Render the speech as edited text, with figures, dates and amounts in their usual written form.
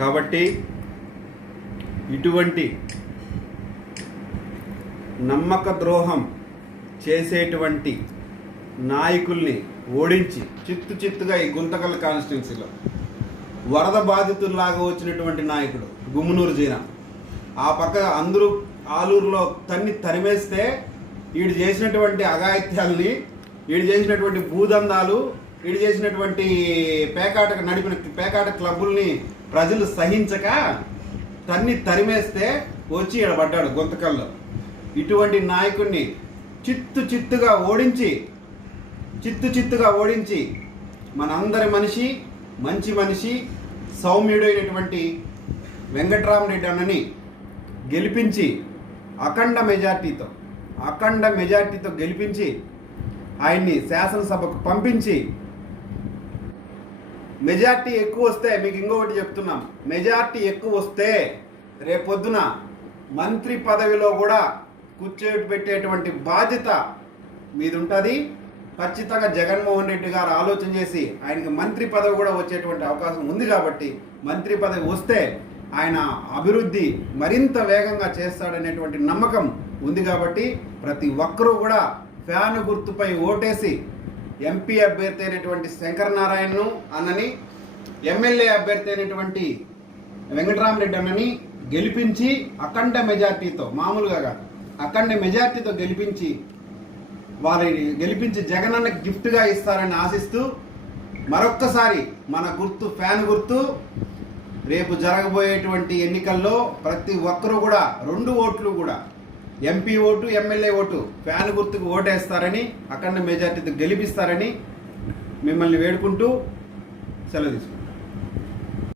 కాబట్టి ఇటువంటి నమ్మక ద్రోహం చేసేటువంటి నాయకుల్ని ఓడించి చిత్తుగా ఈ గుంతకల్ కాన్స్టిట్యున్సీలో వరద బాధితుల్లాగా వచ్చినటువంటి నాయకుడు గుమ్మనూరు జీనా. ఆ పక్క అందరూ ఆలూరులో తరిమేస్తే వీడు చేసినటువంటి అఘాయిత్యాలని, వీడు చేసినటువంటి భూదందాలు, వీడు చేసినటువంటి నడిపిన పేకాట క్లబ్బుల్ని ప్రజలు సహించక తరిమేస్తే వచ్చి ఈడ పడ్డాడు గుంతకల్లో. ఇటువంటి నాయకుడిని చిత్తుగా ఓడించి మనందరి మనిషి, మంచి మనిషి, సౌమ్యుడు అయినటువంటి వెంకట్రామరెడ్డి అన్నని గెలిపించి అఖండ మెజార్టీతో గెలిపించి ఆయన్ని శాసనసభకు పంపించి, మెజార్టీ ఎక్కువ వస్తే మీకు ఇంకొకటి చెప్తున్నాం, మెజార్టీ ఎక్కువ వస్తే రేపొద్దున మంత్రి పదవిలో కూడా కూర్చోబెట్టేటువంటి బాధ్యత మీది ఉంటుంది. ఖచ్చితంగా జగన్మోహన్ రెడ్డి గారు ఆలోచన చేసి ఆయనకి మంత్రి పదవి కూడా వచ్చేటువంటి అవకాశం ఉంది. కాబట్టి మంత్రి పదవి వస్తే ఆయన అభివృద్ధి మరింత వేగంగా చేస్తాడనేటువంటి నమ్మకం ఉంది. కాబట్టి ప్రతి ఒక్కరూ కూడా ఫ్యాన్ గుర్తుపై ఓటేసి ఎంపీ అభ్యర్థి అయినటువంటి శంకరనారాయణను అన్నని, ఎమ్మెల్యే అభ్యర్థి అయినటువంటి వెంకటరామరెడ్డి అన్నని గెలిపించి అఖండ మెజార్టీతో, మామూలుగా కాదు అఖండ మెజార్టీతో గెలిపించి జగనన్న గిఫ్ట్గా ఇస్తారని ఆశిస్తూ మరొక్కసారి మన గుర్తు ఫ్యాన్ గుర్తు. రేపు జరగబోయేటువంటి ఎన్నికల్లో ప్రతి ఒక్కరూ కూడా 2 ఓట్లు కూడా, MP vote, MLA vote fan గుర్తుకు ఓటేస్తారని, అఖండ మెజార్టీతో గెలిపిస్తారని మిమ్మల్ని వేడుకుంటూ సెలవు తీసుకుంటాం.